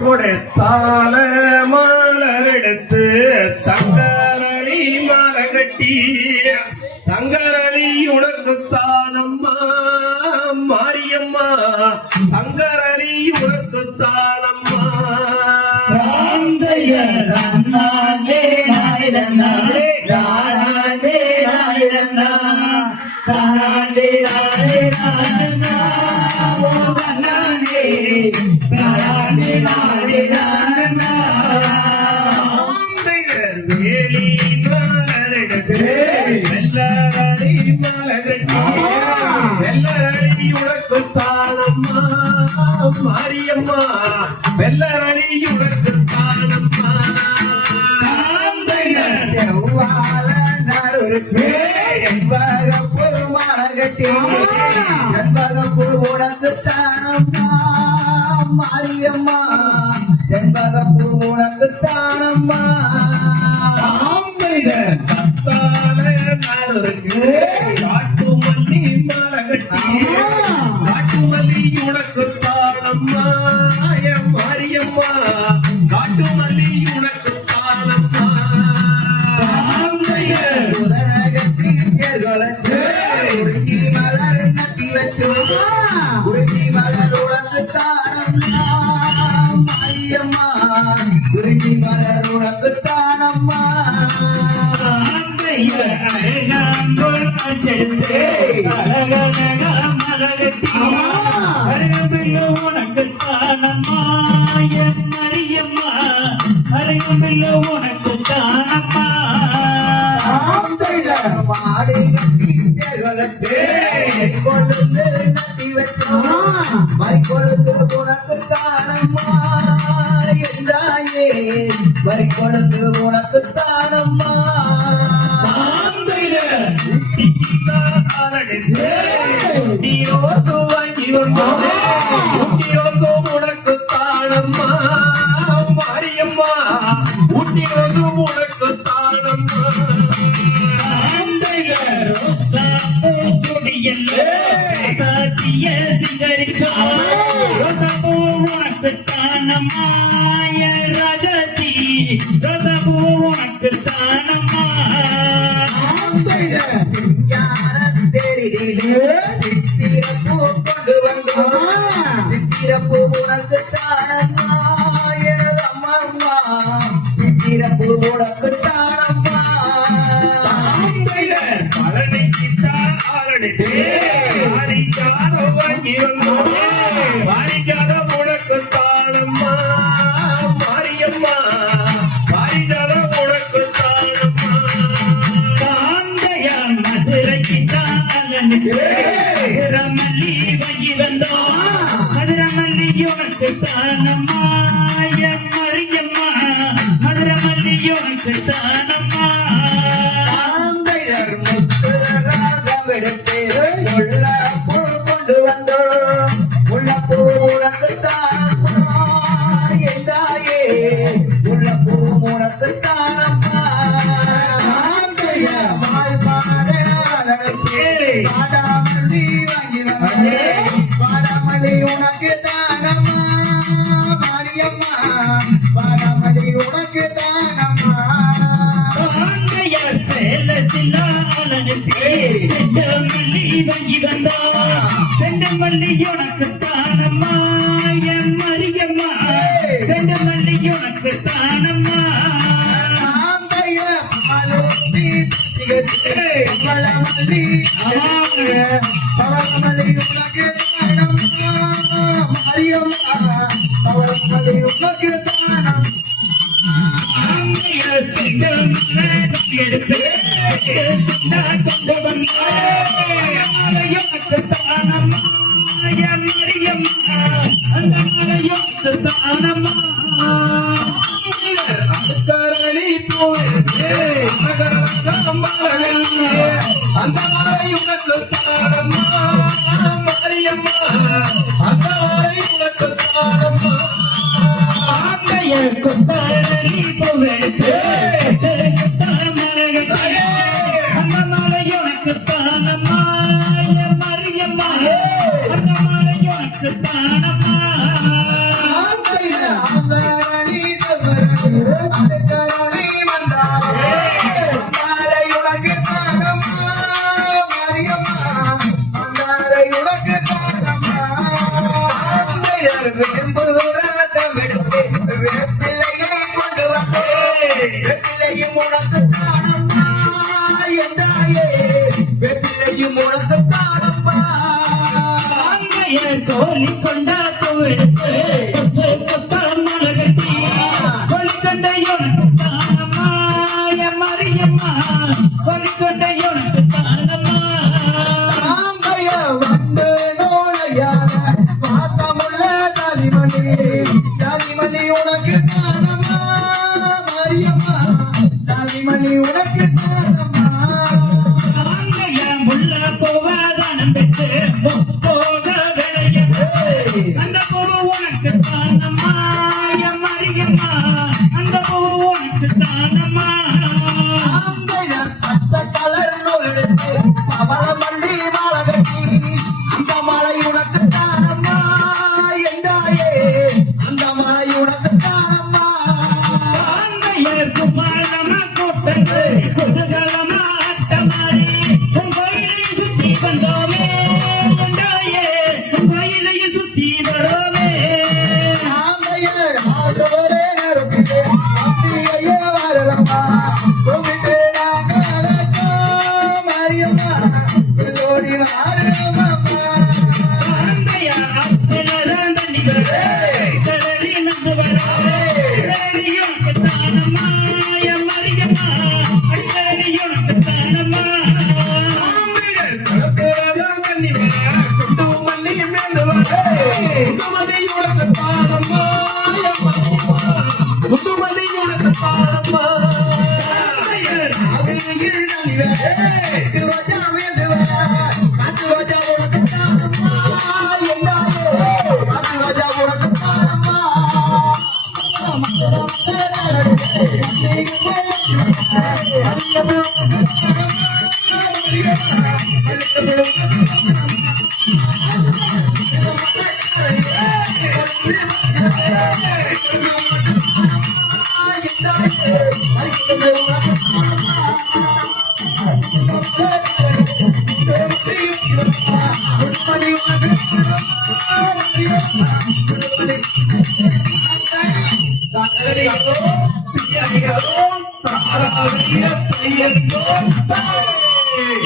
கொடுத்தால மலர் எடுத்து தங்கரளி மாலை கட்டி தங்கரளி உனக்கு தானம்மா மாரியம்மா தங்கரளி உனக்கு தானம்மா வேலி மலர் எடுத்து வெள்ளரளி மாலை கட்டி வெள்ளரளி உனக்கு தானம்மா மாரியம்மா வெள்ளரளி உனக்கு தானம்மா என்பகப்பூ மாலகட்டி என்பகப்பூ உனக்கு தானம்மா மாரியம்மா என்பகப்பூ உனக்கு தானம்மா காட்டு மல்லி மாலை கட்டி காட்டு மல்லி உனக்கு தானம்மா மாரியம்மா காட்டு மல்லி உனக்கு தானம்மா உறுதி மலர் நட்டி வச்சு உறுதி மலர் உனக்கு தானம்மா மாரியம்மா உறுதி மலர் உனக்கு தானம்மா உனக்கு தானம்மா மரியம்மா அரையுமில்ல உனக்கு தானம்மா மாடு கொழுந்து நட்டி வச்சோம் மறிக்கொழுந்து உனக்கு தானம்மா என்றாயே மறிக்கொழுந்து உனக்கு தானம்மா உனக்கு தானம்மா மாரியம்மா ஊட்டி ரோசு உனக்கு தானம்மா உனக்கு தானம்மா ராஜாத்தி ரசபூ உனக்கு தானம்மா சித்திரப்பூ கொண்டு வந்தோம் சித்திரப்பூ உனக்கு தானம்மா எனது அம்மா சித்திரப்பூ உனக்கு தானம்மா பழனி வாங்கி வந்தோம் வாரிஜாதம் உனக்கு தானம்மா மாரியம்மா வாரிஜாதம் உனக்கு தானம்மா மதுரமல்லி வாங்கி வந்தோம் மதுரமல்லி உனக்கு தானம்மா மரியம்மா மதுரமல்லி உனக்கு தானம்மா முல்லப்பூ கொண்டு வந்தோம் முல்லப்பூ உனக்கு தானம்மா என்றாயே முல்லப்பூ உனக்கு தானம்மா பாடாமல்லி வாங்கி வந்தேன் பாடாமல்லி உனக்கு தானம்மா மாரியம்மா பாடாமல்லி உனக்கு தானம்மா செண்டமல்லி வாங்கி வந்தா செண்டமல்லி உனக்கு தானம்மா மரியம்மா செண்டமல்லி உனக்கு தானம்மா பழமல்லி பழமல்லி உனக்கு தானம்மா மாரியம்மா பழமல்லி உனக்கு தானம் எடுத்து கொண்டு வந்தாக்கு தானம்மா மரியம்மா அந்த மலையோக்கு தானம்மா கரணி அந்த மாலை உனக்கு தானம்மா மாரியம்மா அந்த மாலை உனக்கு தானம்மா கொத்தாரி போவெடுத்து அந்த மாலை உனக்கு தானம்மா மரியம்மா அந்த மாலை உனக்கு தானம்மா கொண்டா பூவெடுத்து கொத்தா மலகட்டி கொண்ட உனக்கு தானம்மா என் மரியம்மா கொண்ட உனக்கு தானம்மா ஆம்பைய வந்து நோழையாத வாசமுள்ள ஜாதிமணி ஜாதிமணி உனக்கு தானம்மா மாரியம்மா ஜாதிமணி உனக்கு தானம்மா என் முள்ள போவாதானம் பெற்று போக விளைய அந்த பூவு உனக்கு தானம்மா என் மரியம்மா அந்த பூவு உனக்கு தானம்மா ஆம்பைய பச்ச கலர் நூல் எடுத்து பவளமல்லி மாலை கட்டி அந்த மாலை உனக்கு தானம்மா என்றாயே அந்த மாலை உனக்கு தானம்மா ஆந்தையர் குமாரமா கூட்டத்து குதூகலமா ஆட்டமாடி உன் கோயிலை சுத்தி வந்தோமே என்றாயே உன் கோயிலை சுத்தி வரோமே ஆம்பையர் ஆசவரே நெருப்பிலே அப்படியே வரலம்மா கும்பிட்டு நாங்கள் அழைச்சோம் மாரியம்மா எல்லோடி வாரம்மா ஆந்தையா அப்பினரான் தண்ணிகளே கடலி நம்ம வராதே கடலியுனக்கு தானம்மா என் மரியம்மா கடலியுனக்கு தானம்மா கலப்பேரதான் கண்ணி வர குண்டு மல்லி மேந்து வர குண்டுமல்லி உனக்கு தானம்மா என் மரியம்மா குண்டுமல்லி உனக்கு தானம்மா ஆவியில் நலிவே காத்து ரோஜா மேதுவே காத்து ரோஜா உனக்கு தானம்மா என்றாயே காத்து ரோஜா உனக்கு தானம்மா தாராவிய தையத்தோ தாய்